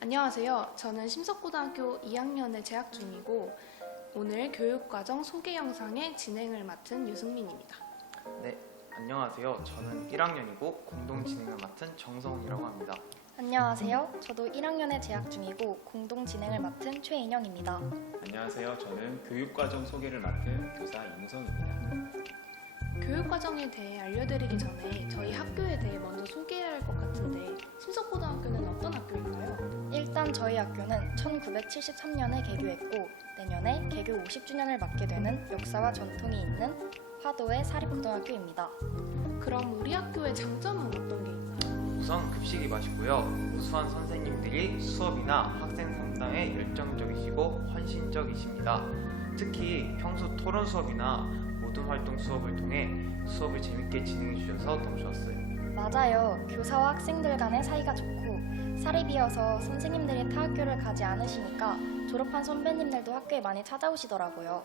안녕하세요. 저는 심석고등학교 2학년에 재학 중이고 오늘 교육과정 소개 영상의 진행을 맡은 유승민입니다. 네, 안녕하세요. 저는 1학년이고 공동 진행을 맡은 정성훈이라고 합니다. 안녕하세요. 저도 1학년에 재학 중이고 공동 진행을 맡은 최인영입니다. 안녕하세요. 저는 교육과정 소개를 맡은 교사 이무성입니다. 교육과정에 대해 알려드리기 전에 저희 학교에 대해 먼저 소개해야 할 것 같은데 심석고등학교는 어떤 학교인가요? 일단 저희 학교는 1973년에 개교했고 내년에 개교 50주년을 맞게 되는 역사와 전통이 있는 화도의 사립고등학교입니다. 그럼 우리 학교의 장점은 어떤 게 있나요? 우선 급식이 맛있고요. 우수한 선생님들이 수업이나 학생 상담에 열정적이시고 헌신적이십니다. 특히 평소 토론 수업이나 모든 활동 수업을 통해 수업을 재밌게 진행해 주셔서 너무 좋았어요. 맞아요. 교사와 학생들 간의 사이가 좋고 사립이어서 선생님들이 타 학교를 가지 않으시니까 졸업한 선배님들도 학교에 많이 찾아오시더라고요.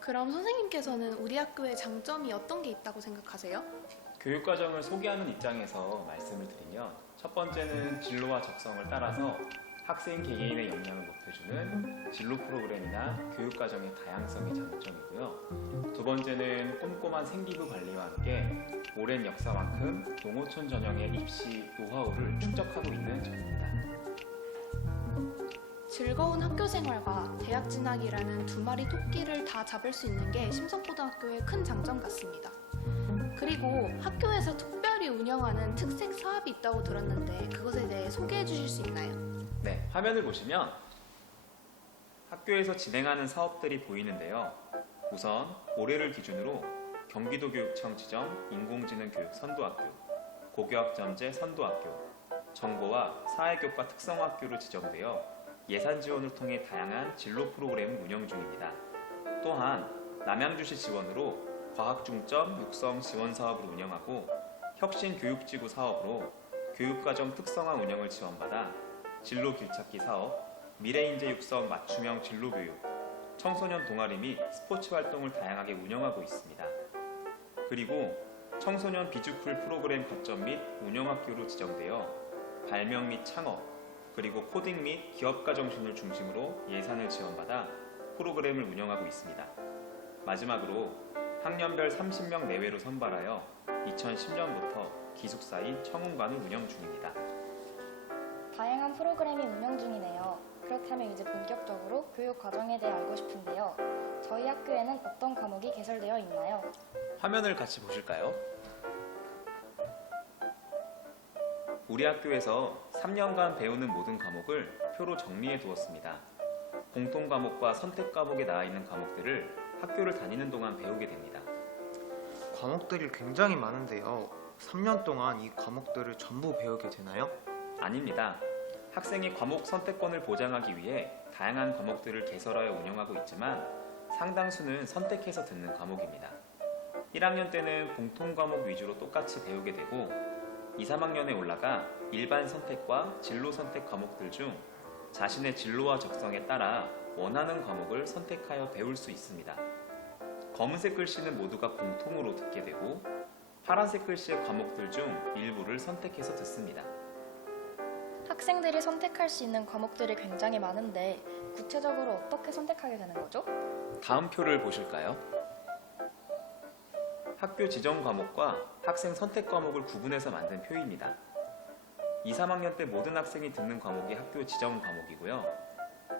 그럼 선생님께서는 우리 학교의 장점이 어떤 게 있다고 생각하세요? 교육과정을 소개하는 입장에서 말씀을 드리면 첫 번째는 진로와 적성을 따라서 학생 개개인의 역량을 높여주는 진로 프로그램이나 교육과정의 다양성이 장점이고요. 두 번째는 꼼꼼한 생기부 관리와 함께 오랜 역사만큼 농어촌 전형의 입시 노하우를 축적하고 있는 점입니다. 즐거운 학교 생활과 대학 진학이라는 두 마리 토끼를 다 잡을 수 있는 게 심석고등학교의 큰 장점 같습니다. 그리고 학교에서 특별히 운영하는 특색 사업이 있다고 들었는데 그것에 대해 소개해 주실 수 있나요? 네, 화면을 보시면 학교에서 진행하는 사업들이 보이는데요. 우선 올해를 기준으로 경기도교육청 지정 인공지능교육 선도학교, 고교학점제 선도학교, 정보와 사회교과 특성학교로 지정되어 예산 지원을 통해 다양한 진로 프로그램을 운영 중입니다. 또한 남양주시 지원으로 과학중점 육성 지원 사업을 운영하고 혁신교육지구 사업으로 교육과정 특성화 운영을 지원받아 진로 길찾기 사업, 미래인재 육성 맞춤형 진로교육, 청소년 동아리 및 스포츠 활동을 다양하게 운영하고 있습니다. 그리고 청소년 비주풀 프로그램 거점 및 운영학교로 지정되어 발명 및 창업, 그리고 코딩 및 기업가 정신을 중심으로 예산을 지원받아 프로그램을 운영하고 있습니다. 마지막으로 학년별 30명 내외로 선발하여 2010년부터 기숙사인 청운관을 운영 중입니다. 다양한 프로그램이 운영 중이네요. 그렇다면 이제 본격적으로 교육 과정에 대해 알고 싶은데요. 저희 학교에는 어떤 과목이 개설되어 있나요? 화면을 같이 보실까요? 우리 학교에서 3년간 배우는 모든 과목을 표로 정리해 두었습니다. 공통 과목과 선택 과목에 나와 있는 과목들을 학교를 다니는 동안 배우게 됩니다. 과목들이 굉장히 많은데요. 3년 동안 이 과목들을 전부 배우게 되나요? 아닙니다. 학생이 과목 선택권을 보장하기 위해 다양한 과목들을 개설하여 운영하고 있지만 상당수는 선택해서 듣는 과목입니다. 1학년 때는 공통 과목 위주로 똑같이 배우게 되고 2, 3학년에 올라가 일반 선택과 진로 선택 과목들 중 자신의 진로와 적성에 따라 원하는 과목을 선택하여 배울 수 있습니다. 검은색 글씨는 모두가 공통으로 듣게 되고 파란색 글씨의 과목들 중 일부를 선택해서 듣습니다. 학생들이 선택할 수 있는 과목들이 굉장히 많은데 구체적으로 어떻게 선택하게 되는 거죠? 다음 표를 보실까요? 학교 지정 과목과 학생 선택 과목을 구분해서 만든 표입니다. 2, 3학년 때 모든 학생이 듣는 과목이 학교 지정 과목이고요.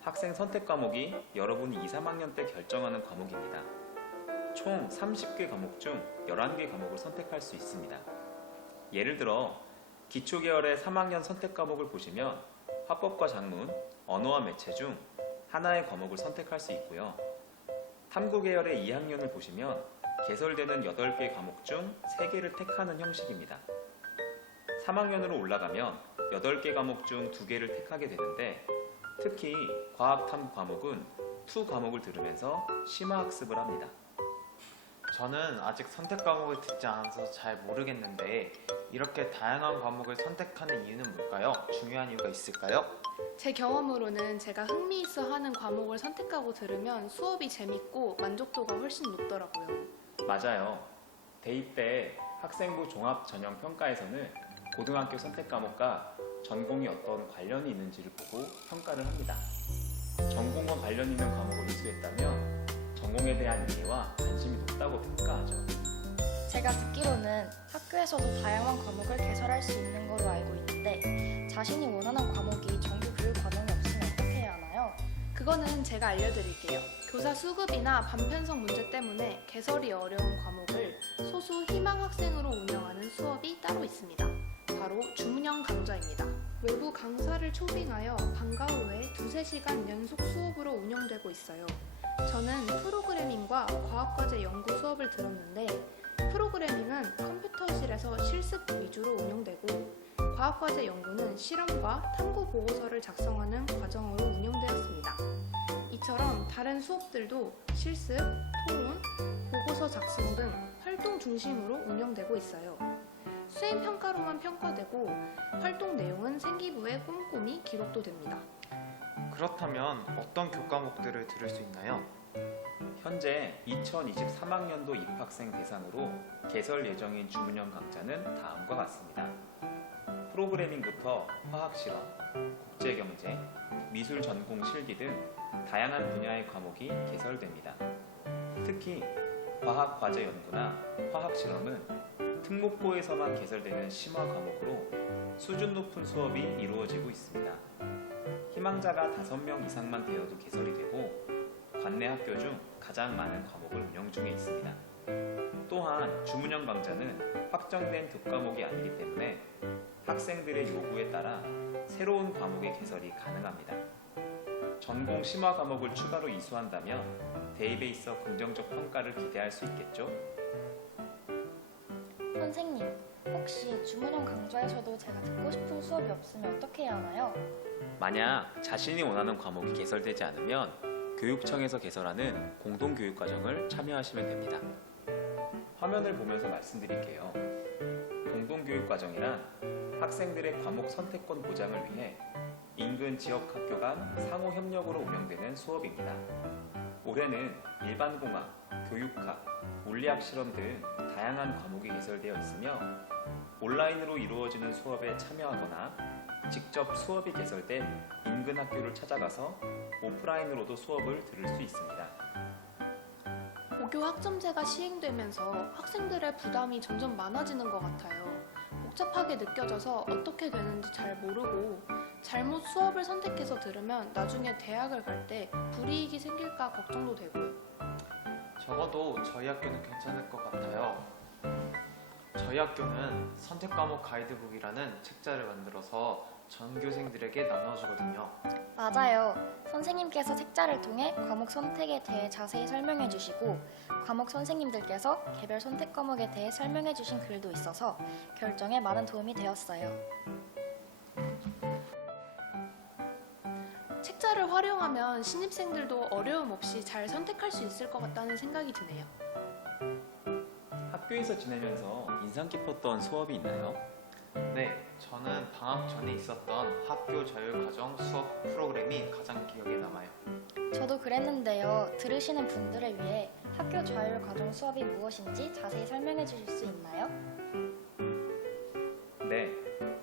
학생 선택 과목이 여러분이 2, 3학년 때 결정하는 과목입니다. 총 30개 과목 중 11개 과목을 선택할 수 있습니다. 예를 들어 기초계열의 3학년 선택 과목을 보시면 화법과 작문, 언어와 매체 중 하나의 과목을 선택할 수 있고요. 탐구 계열의 2학년을 보시면 개설되는 8개 과목 중 3개를 택하는 형식입니다. 3학년으로 올라가면 8개 과목 중 2개를 택하게 되는데 특히 과학탐구 과목은 2 과목을 들으면서 심화학습을 합니다. 저는 아직 선택 과목을 듣지 않아서 잘 모르겠는데 이렇게 다양한 과목을 선택하는 이유는 뭘까요? 중요한 이유가 있을까요? 제 경험으로는 제가 흥미있어 하는 과목을 선택하고 들으면 수업이 재밌고 만족도가 훨씬 높더라고요. 맞아요. 대입 때 학생부 종합 전형 평가에서는 고등학교 선택 과목과 전공이 어떤 관련이 있는지를 보고 평가를 합니다. 전공과 관련 있는 과목을 이수했다면 전공에 대한 이해와 관심이 높다고 평가하죠. 제가 듣기로는 학교에서도 다양한 과목을 개설할 수 있는 거로 알고 있는데 자신이 원하는 과목이 정규 교육 과정이 없으면 어떻게 해야 하나요? 그거는 제가 알려드릴게요. 교사 수급이나 반편성 문제 때문에 개설이 어려운 과목을 소수 희망 학생으로 운영하는 수업이 따로 있습니다. 바로 주문형 강좌입니다. 외부 강사를 초빙하여 방과 후에 2~3시간 연속 수업으로 운영되고 있어요. 저는 프로그래밍과 과학과제 연구 수업을 들었는데 프로그래밍은 컴퓨터실에서 실습 위주로 운영되고 과학과제 연구는 실험과 탐구 보고서를 작성하는 과정으로 운영되었습니다. 이처럼 다른 수업들도 실습, 토론, 보고서 작성 등 활동 중심으로 운영되고 있어요. 수행 평가로만 평가되고 활동 내용은 생기부에 꼼꼼히 기록도 됩니다. 그렇다면 어떤 교과목들을 들을 수 있나요? 현재 2023학년도 입학생 대상으로 개설 예정인 주문형 강좌는 다음과 같습니다. 프로그래밍부터 화학실험, 국제경제, 미술 전공 실기 등 다양한 분야의 과목이 개설됩니다. 특히 과학 과제 연구나 화학 실험은 특목고에서만 개설되는 심화 과목으로 수준 높은 수업이 이루어지고 있습니다. 희망자가 5명 이상만 되어도 개설이 되고 관내 학교 중 가장 많은 과목을 운영 중에 있습니다. 또한 주문형 강좌는 확정된 교과목이 아니기 때문에 학생들의 요구에 따라 새로운 과목의 개설이 가능합니다. 전공 심화 과목을 추가로 이수한다면 대입에 있어 긍정적 평가를 기대할 수 있겠죠? 선생님, 혹시 주문형 강좌에서도 제가 듣고 싶은 수업이 없으면 어떻게 해야 하나요? 만약 자신이 원하는 과목이 개설되지 않으면 교육청에서 개설하는 공동교육과정을 참여하시면 됩니다. 화면을 보면서 말씀드릴게요. 공동교육과정이란 학생들의 과목 선택권 보장을 위해 인근 지역 학교 간 상호 협력으로 운영되는 수업입니다. 올해는 일반공학, 교육학, 물리학 실험 등 다양한 과목이 개설되어 있으며 온라인으로 이루어지는 수업에 참여하거나 직접 수업이 개설된 인근 학교를 찾아가서 오프라인으로도 수업을 들을 수 있습니다. 고교 학점제가 시행되면서 학생들의 부담이 점점 많아지는 것 같아요. 복잡하게 느껴져서 어떻게 되는지 잘 모르고 잘못 수업을 선택해서 들으면 나중에 대학을 갈 때 불이익이 생길까 걱정도 되고요. 적어도 저희 학교는 괜찮을 것 같아요. 저희 학교는 선택과목 가이드북이라는 책자를 만들어서 전교생들에게 나눠주거든요. 맞아요. 선생님께서 책자를 통해 과목 선택에 대해 자세히 설명해 주시고 과목 선생님들께서 개별 선택 과목에 대해 설명해 주신 글도 있어서 결정에 많은 도움이 되었어요. 책자를 활용하면 신입생들도 어려움 없이 잘 선택할 수 있을 것 같다는 생각이 드네요. 학교에서 지내면서 인상 깊었던 수업이 있나요? 네, 저는 방학 전에 있었던 학교 자율과정 수업 프로그램이 가장 기억에 남아요. 저도 그랬는데요. 들으시는 분들을 위해 학교 자율 과정 수업이 무엇인지 자세히 설명해 주실 수 있나요? 네,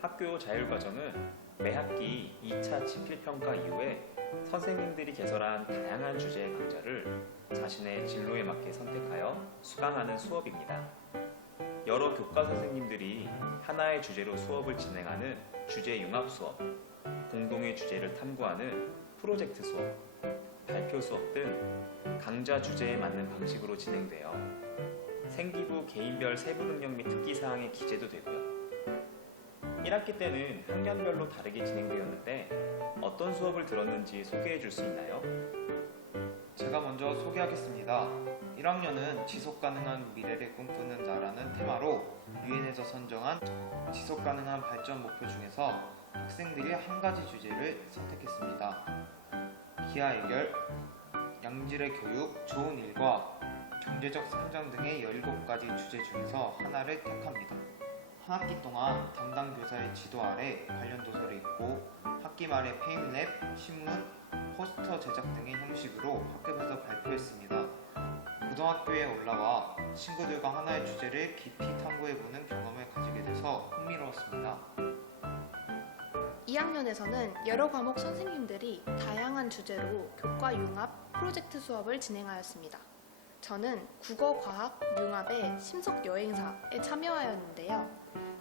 학교 자율과정은 매 학기 2차 지필평가 이후에 선생님들이 개설한 다양한 주제의 강좌를 자신의 진로에 맞게 선택하여 수강하는 수업입니다. 여러 교과 선생님들이 하나의 주제로 수업을 진행하는 주제 융합 수업, 공동의 주제를 탐구하는 프로젝트 수업, 발표 수업 등 강좌 주제에 맞는 방식으로 진행되어 생기부 개인별 세부 능력 및 특기 사항의 기재도 되고요. 1학기 때는 학년별로 다르게 진행되었는데 어떤 수업을 들었는지 소개해 줄 수 있나요? 제가 먼저 소개하겠습니다. 1학년은 지속가능한 미래를 꿈꾸는 자라는 테마로 유엔에서 선정한 지속가능한 발전 목표 중에서 학생들이 한 가지 주제를 선택했습니다. 기아 해결, 양질의 교육, 좋은 일과 경제적 성장 등의 17가지 주제 중에서 하나를 택합니다. 한 학기 동안 담당 교사의 지도 아래 관련 도서를 읽고 학기 말에 페인랩, 신문, 포스터 제작 등의 형식으로 학급에서 발표했습니다. 고등학교에 올라와 친구들과 하나의 주제를 깊이 탐구해보는 경험을 가지게 돼서 흥미로웠습니다. 2학년에서는 여러 과목 선생님들이 다양한 주제로 교과 융합 프로젝트 수업을 진행하였습니다. 저는 국어, 과학, 융합의 심석 여행사에 참여하였는데요.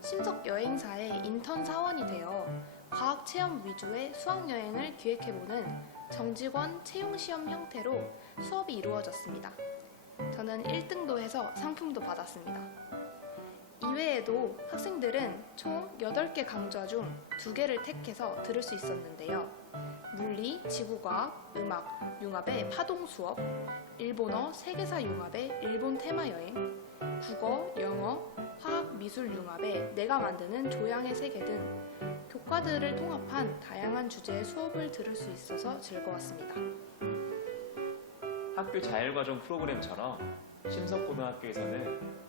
심석 여행사의 인턴 사원이 되어 과학 체험 위주의 수학 여행을 기획해보는 정직원 채용 시험 형태로 수업이 이루어졌습니다. 저는 1등도 해서 상품도 받았습니다. 이외에도 학생들은 총 8개 강좌 중 2개를 택해서 들을 수 있었는데요. 물리, 지구과학, 음악, 융합의 파동 수업, 일본어, 세계사 융합의 일본 테마 여행, 국어, 영어, 화학, 미술 융합의 내가 만드는 조향의 세계 등 교과들을 통합한 다양한 주제의 수업을 들을 수 있어서 즐거웠습니다. 학교 자율과정 프로그램처럼 심석고등학교에서는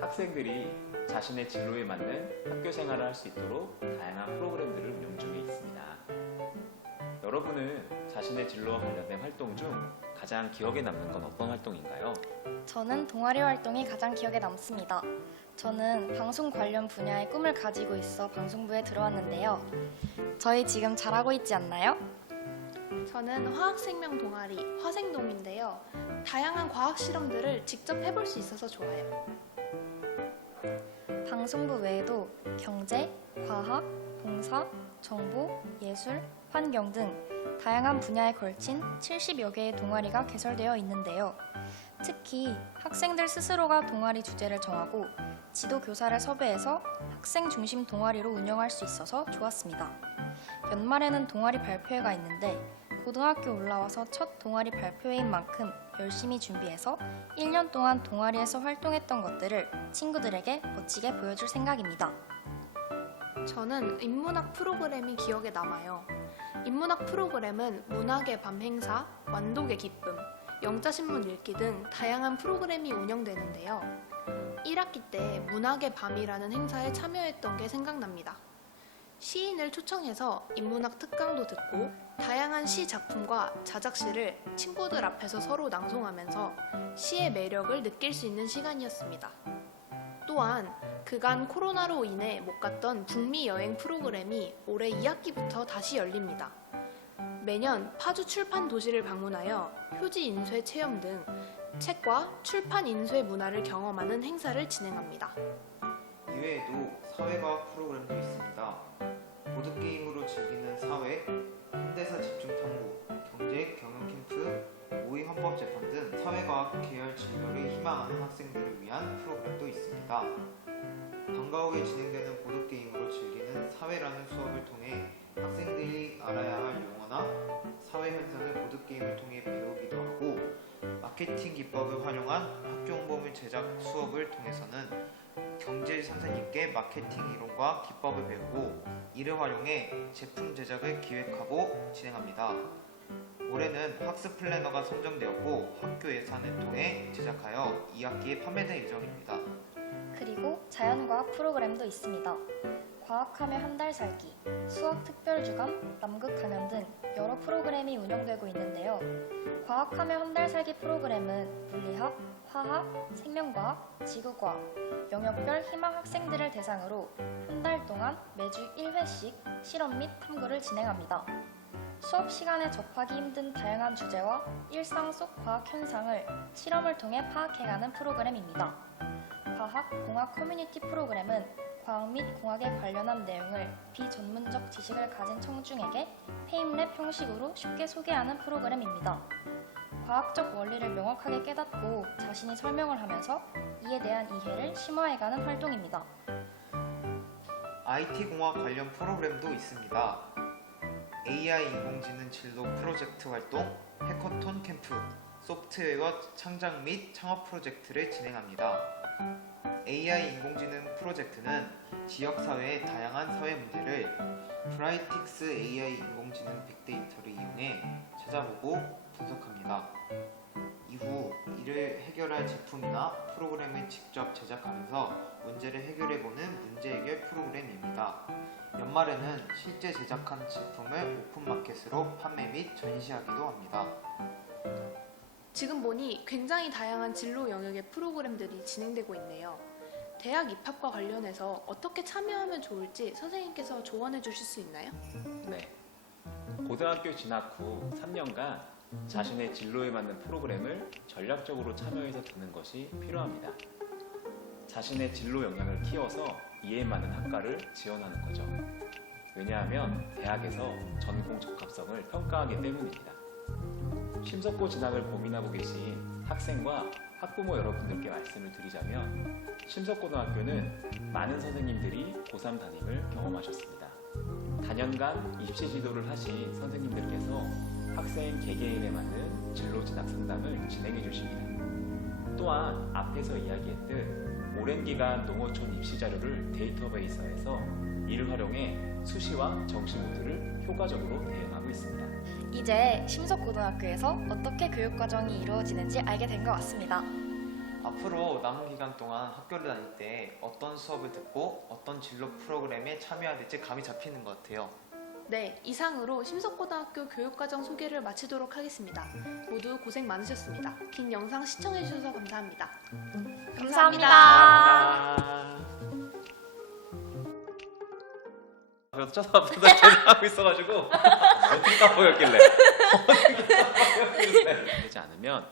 학생들이 자신의 진로에 맞는 학교 생활을 할 수 있도록 다양한 프로그램들을 운영 중에 있습니다. 여러분은 자신의 진로와 관련된 활동 중 가장 기억에 남는 건 어떤 활동인가요? 저는 동아리 활동이 가장 기억에 남습니다. 저는 방송 관련 분야의 꿈을 가지고 있어 방송부에 들어왔는데요. 저희 지금 잘하고 있지 않나요? 저는 화학생명 동아리 화생동인데요. 다양한 과학 실험들을 직접 해볼 수 있어서 좋아요. 방송부 외에도 경제, 과학, 봉사, 정보, 예술, 환경 등 다양한 분야에 걸친 70여 개의 동아리가 개설되어 있는데요. 특히 학생들 스스로가 동아리 주제를 정하고 지도 교사를 섭외해서 학생 중심 동아리로 운영할 수 있어서 좋았습니다. 연말에는 동아리 발표회가 있는데 고등학교 올라와서 첫 동아리 발표회인 만큼 열심히 준비해서 1년 동안 동아리에서 활동했던 것들을 친구들에게 멋지게 보여줄 생각입니다. 저는 인문학 프로그램이 기억에 남아요. 인문학 프로그램은 문학의 밤 행사, 완독의 기쁨, 영자신문 읽기 등 다양한 프로그램이 운영되는데요. 1학기 때 문학의 밤이라는 행사에 참여했던 게 생각납니다. 시인을 초청해서 인문학 특강도 듣고 다양한 시 작품과 자작시를 친구들 앞에서 서로 낭송하면서 시의 매력을 느낄 수 있는 시간이었습니다. 또한 그간 코로나로 인해 못 갔던 북미 여행 프로그램이 올해 2학기부터 다시 열립니다. 매년 파주 출판 도시를 방문하여 표지 인쇄 체험 등 책과 출판 인쇄 문화를 경험하는 행사를 진행합니다. 이외에도 사회과학 프로그램도 있습니다. 보드게임으로 즐기는 사회, 현대사 집중탐구, 경제, 경영 캠프, 모의 헌법재판 등 사회과학 계열 진로를 희망하는 학생들을 위한 프로그램도 있습니다. 방과후에 진행되는 보드게임으로 즐기는 사회라는 수업을 통해 학생들이 알아야 할 용어나 사회 현상을 보드게임을 통해 배우기도 하고 마케팅 기법을 활용한 학교 홍보물 제작 수업을 통해서는 경제 선생님께 마케팅 이론과 기법을 배우고 이를 활용해 제품 제작을 기획하고 진행합니다. 올해는 학습 플래너가 선정되었고 학교 예산을 통해 제작하여 2학기에 판매될 예정입니다. 그리고 자연과학 프로그램도 있습니다. 과학하며 한 달 살기, 수학 특별주간, 남극 강연 등 여러 프로그램이 운영되고 있는데요. 과학하며 한 달 살기 프로그램은 물리학, 화학, 생명과학, 지구과학, 영역별 희망 학생들을 대상으로 한 달 동안 매주 1회씩 실험 및 탐구를 진행합니다. 수업 시간에 접하기 힘든 다양한 주제와 일상 속 과학 현상을 실험을 통해 파악해가는 프로그램입니다. 과학, 공학 커뮤니티 프로그램은 과학 및 공학에 관련한 내용을 비전문적 지식을 가진 청중에게 페임랩 형식으로 쉽게 소개하는 프로그램입니다. 과학적 원리를 명확하게 깨닫고 자신이 설명을 하면서 이에 대한 이해를 심화해가는 활동입니다. IT공학 관련 프로그램도 있습니다. AI 인공지능 진로 프로젝트 활동, 해커톤 캠프, 소프트웨어 창작 및 창업 프로젝트를 진행합니다. AI 인공지능 프로젝트는 지역사회의 다양한 사회 문제를 브라이틱스 AI 인공지능 빅데이터를 이용해 찾아보고 분석합니다. 이후 이를 해결할 제품이나 프로그램을 직접 제작하면서 문제를 해결해보는 문제 해결 프로그램입니다. 연말에는 실제 제작한 제품을 오픈마켓으로 판매 및 전시하기도 합니다. 지금 보니 굉장히 다양한 진로 영역의 프로그램들이 진행되고 있네요. 대학 입학과 관련해서 어떻게 참여하면 좋을지 선생님께서 조언해 주실 수 있나요? 네. 고등학교 진학 후 3년간 자신의 진로에 맞는 프로그램을 전략적으로 참여해서 듣는 것이 필요합니다. 자신의 진로 역량을 키워서 이에 맞는 학과를 지원하는 거죠. 왜냐하면 대학에서 전공 적합성을 평가하기 때문입니다. 심석고 진학을 고민하고 계신 학생과 학부모 여러분들께 말씀을 드리자면 심석고등학교는 많은 선생님들이 고3 담임을 경험하셨습니다. 다년간 입시 지도를 하신 선생님들께서 학생 개개인에 맞는 진로 진학 상담을 진행해 주십니다. 또한 앞에서 이야기했듯 오랜 기간 농어촌 입시 자료를 데이터베이스화해서 이를 활용해 수시와 정시 모두를 효과적으로 대응하고 있습니다. 이제 심석고등학교에서 어떻게 교육과정이 이루어지는지 알게 된 것 같습니다. 앞으로 남은 기간 동안 학교를 다닐 때 어떤 수업을 듣고 어떤 진로 프로그램에 참여해야 될지 감이 잡히는 것 같아요. 네, 이상으로 심석고등학교 교육과정 소개를 마치도록 하겠습니다. 모두 고생 많으셨습니다. 긴 영상 시청해 주셔서 감사합니다. 감사합니다. 그래서 쳐다보다 제대하고 있어가지고 어떻게 까먹었길래 되지 않으면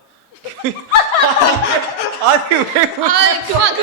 아니 왜 아, 그만.